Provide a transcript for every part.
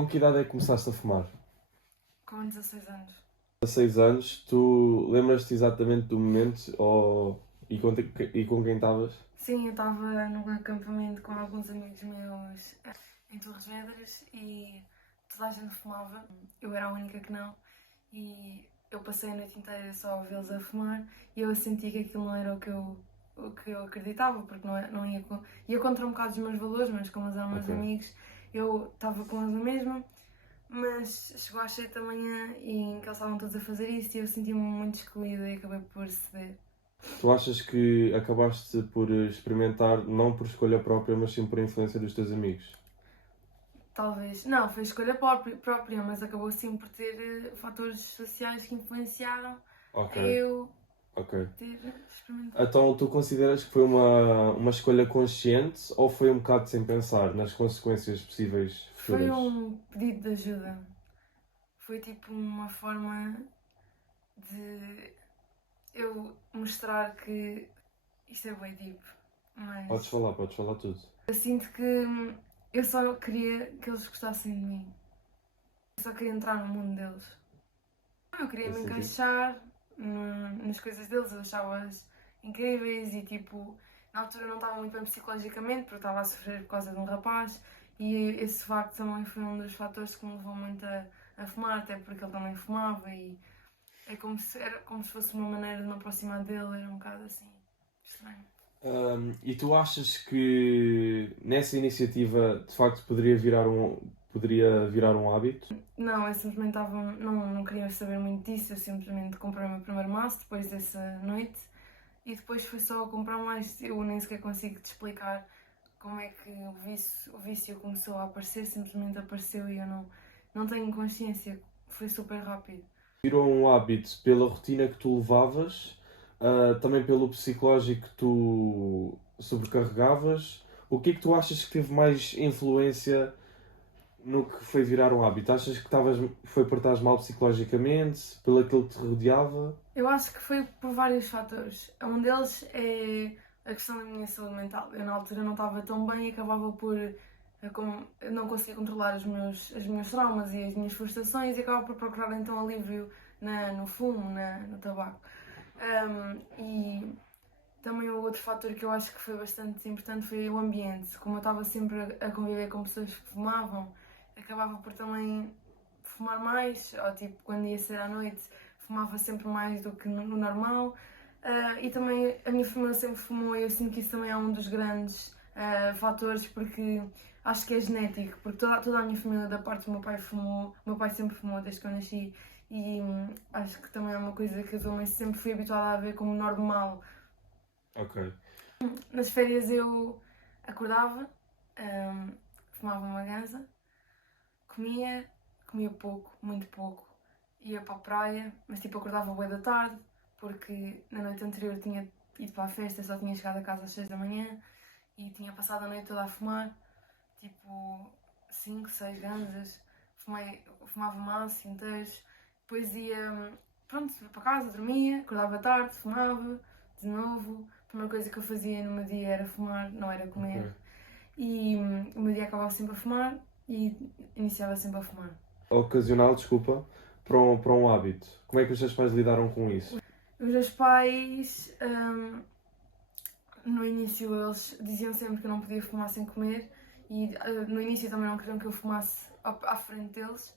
Com que idade é que começaste a fumar? Com 16 anos. 16 anos, tu lembras-te exatamente do momento e com quem estavas? Sim, eu estava num acampamento com alguns amigos meus em Torres Vedras e toda a gente fumava. Eu era a única que não e eu passei a noite inteira só a vê-los a fumar e eu senti que aquilo não era o que eu acreditava, porque não ia contra um bocado dos meus valores, mas como eles eram meus Ok. amigos, eu estava com eles na mesma. Mas chegou às 7 da manhã e que eles estavam todos a fazer isso e eu senti-me muito excluída e acabei por ceder. Tu achas que acabaste por experimentar, não por escolha própria, mas sim por influência dos teus amigos? Talvez. Não, foi escolha própria, mas acabou sim por ter fatores sociais que influenciaram Ok, a eu ok. ter experimentado. Então tu consideras que foi uma escolha consciente ou foi um bocado sem pensar nas consequências possíveis Foi futuras? um pedido de ajuda. Foi tipo uma forma de eu mostrar que isto é bem deep, Podes mas falar tudo. eu sinto que eu só queria que eles gostassem de mim. Eu só queria entrar no mundo deles. Eu queria Faz me sentido? encaixar nas coisas deles, eu achava-as incríveis e tipo, na altura não estava muito bem psicologicamente porque estava a sofrer por causa de um rapaz e esse facto também foi um dos fatores que me levou muito a fumar, até porque ele também fumava e era como se fosse uma maneira de me aproximar dele, era um bocado assim, estranho. E tu achas que nessa iniciativa de facto poderia virar um hábito? Não, eu simplesmente não queria saber muito disso, eu simplesmente comprei o meu primeiro maço depois dessa noite e depois foi só comprar mais. Eu nem sequer consigo te explicar como é que o vício começou a aparecer, simplesmente apareceu e eu não tenho consciência, foi super rápido. Virou um hábito pela rotina que tu levavas, também pelo psicológico que tu sobrecarregavas. O que é que tu achas que teve mais influência no que foi virar um hábito? Achas que foi por estares mal psicologicamente, pelo aquilo que te rodeava? Eu acho que foi por vários fatores. Um deles é a questão da minha saúde mental. Eu na altura não estava tão bem e acabava por eu não conseguia controlar os meus traumas e as minhas frustrações e acabava por procurar então alívio no fumo, no tabaco. E também o outro fator que eu acho que foi bastante importante foi o ambiente. Como eu estava sempre a conviver com pessoas que fumavam, acabava por também fumar mais, ou tipo, quando ia ser à noite, fumava sempre mais do que no normal. E também a minha família sempre fumou e eu sinto que isso também é um dos grandes fatores, porque acho que é genético, porque toda a minha família da parte do meu pai fumou, o meu pai sempre fumou desde que eu nasci e acho que também é uma coisa que eu também sempre fui habituada a ver como normal. Ok. Nas férias eu acordava, hum, fumava uma ganza, comia, comia pouco, muito pouco, ia para a praia, mas tipo acordava bué da tarde, porque na noite anterior tinha ido para a festa, só tinha chegado a casa às 6 da manhã e tinha passado a noite toda a fumar, tipo 5, 6 ganzas, fumava maço inteiros, depois ia, pronto, ia para casa, dormia, acordava tarde, fumava, de novo. A primeira coisa que eu fazia no meu dia era fumar, não era comer. Ok. E o meu dia acabava sempre a fumar e iniciava sempre a fumar. Ocasional, desculpa, para um hábito. Como é que os teus pais lidaram com isso? Os meus pais, no início, eles diziam sempre que eu não podia fumar sem comer e no início também não queriam que eu fumasse à frente deles.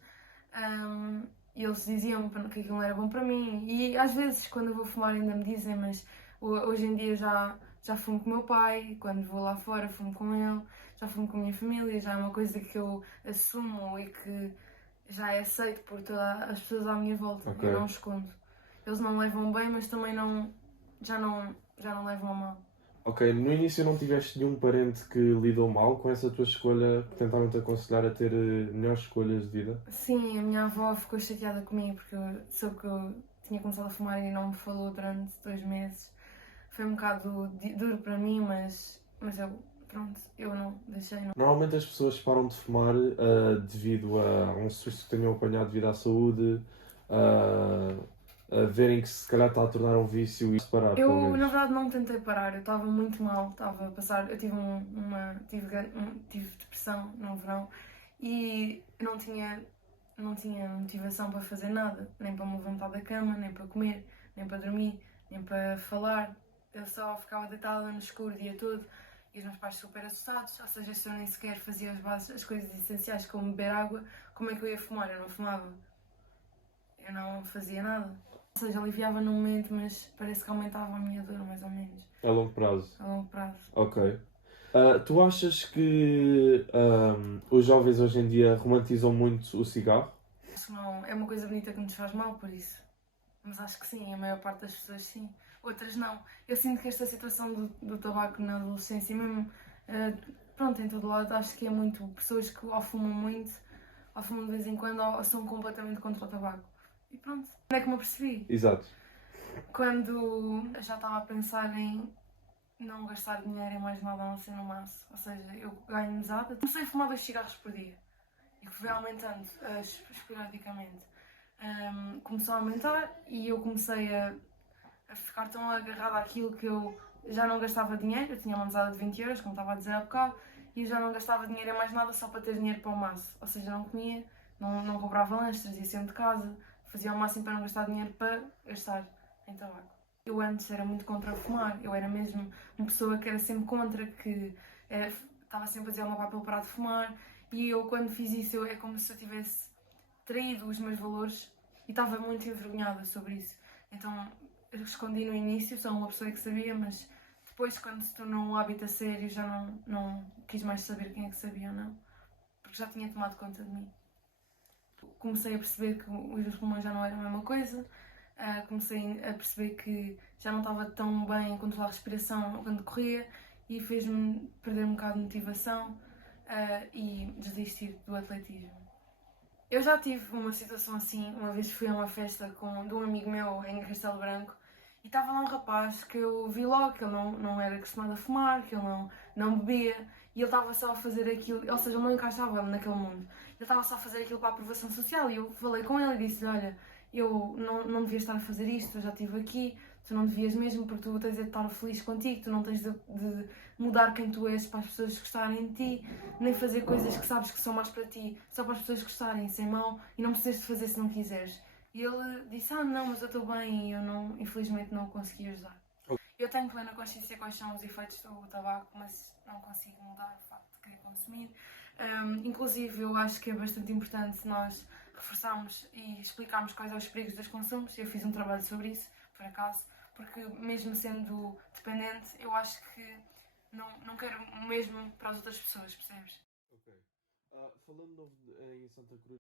E eles diziam que aquilo não era bom para mim. E às vezes, quando eu vou fumar, ainda me dizem, mas hoje em dia já fumo com o meu pai, quando vou lá fora, fumo com ele, já fumo com a minha família, já é uma coisa que eu assumo e que já é aceito por todas as pessoas à minha volta. Ok. Eu não escondo. Eles não levam bem, mas também já não levam a mal. Ok, no início não tiveste nenhum parente que lidou mal com essa tua escolha, que tentaram-te aconselhar a ter melhores escolhas de vida? Sim, a minha avó ficou chateada comigo porque soube que eu tinha começado a fumar e não me falou durante 2 meses. Foi um bocado duro para mim, mas pronto, eu não deixei. Não. Normalmente as pessoas param de fumar devido a um susto que tenham apanhado devido à saúde, a verem que se calhar está a tornar um vício e parar, pelo Eu, na menos. verdade, não tentei parar, eu estava muito mal, estava a passar, eu tive tive depressão no verão e eu não tinha motivação para fazer nada, nem para me levantar da cama, nem para comer, nem para dormir, nem para falar. Eu só ficava deitada no escuro o dia todo e os meus pais super assustados, ou seja, se eu nem sequer fazia as coisas essenciais como beber água, como é que eu ia fumar? Eu não fumava, eu não fazia nada. Ou seja, aliviava no momento, mas parece que aumentava a minha dor, mais ou menos, A longo prazo. a longo prazo. Ok. Tu achas que os jovens hoje em dia romantizam muito o cigarro? Acho que não, é uma coisa bonita que nos faz mal, por isso. Mas acho que sim, a maior parte das pessoas sim. Outras não. Eu sinto que esta situação do tabaco na adolescência, mesmo, pronto, em todo lado, acho que é muito pessoas que ou fumam muito, ou fumam de vez em quando, ou são completamente contra o tabaco. E pronto. Quando é que me apercebi? Exato. Quando eu já estava a pensar em não gastar dinheiro em mais nada a não ser no maço. Ou seja, eu ganho mesada. Comecei a fumar 2 cigarros por dia. E fui aumentando esporadicamente. Começou a aumentar e eu comecei a ficar tão agarrada àquilo que eu já não gastava dinheiro. Eu tinha uma mesada de 20€, como estava a dizer há bocado, e eu já não gastava dinheiro em mais nada só para ter dinheiro para o maço. Ou seja, não comia, não comprava lanches, trazia sempre de casa, fazia o máximo para não gastar dinheiro para gastar em tabaco. Eu antes era muito contra fumar, eu era mesmo uma pessoa que era sempre contra, que estava sempre a dizer ao meu pai para ele parar de fumar, e eu quando fiz isso é como se eu tivesse traído os meus valores e estava muito envergonhada sobre isso. Então eu escondi no início, sou uma pessoa que sabia, mas depois quando se tornou um hábito a sério já não quis mais saber quem é que sabia ou não, porque já tinha tomado conta de mim. Comecei a perceber que os pulmões já não eram a mesma coisa, comecei a perceber que já não estava tão bem a controlar a respiração quando corria e fez-me perder um bocado de motivação e desistir do atletismo. Eu já tive uma situação assim, uma vez fui a uma festa de um amigo meu em Castelo Branco e estava lá um rapaz que eu vi logo que ele não era acostumado a fumar, que ele não bebia e ele estava só a fazer aquilo, ou seja, ele não encaixava naquele mundo. Ele estava só a fazer aquilo para a aprovação social e eu falei com ele e disse-lhe, olha, eu não devia estar a fazer isto, eu já estive aqui, tu não devias mesmo porque tu tens de estar feliz contigo, tu não tens de mudar quem tu és para as pessoas gostarem de ti, nem fazer coisas que sabes que são más para ti, só para as pessoas gostarem, sem mão, e não precisas de fazer se não quiseres. E ele disse, não, mas eu estou bem, e eu infelizmente não o consegui ajudar. Eu tenho plena consciência quais são os efeitos do tabaco, mas não consigo mudar o facto de querer consumir. Inclusive, eu acho que é bastante importante nós reforçarmos e explicarmos quais são os perigos dos consumos. Eu fiz um trabalho sobre isso, por acaso, porque mesmo sendo dependente, eu acho que não quero o mesmo para as outras pessoas, percebes? Ok. Falando em Santa Cruz.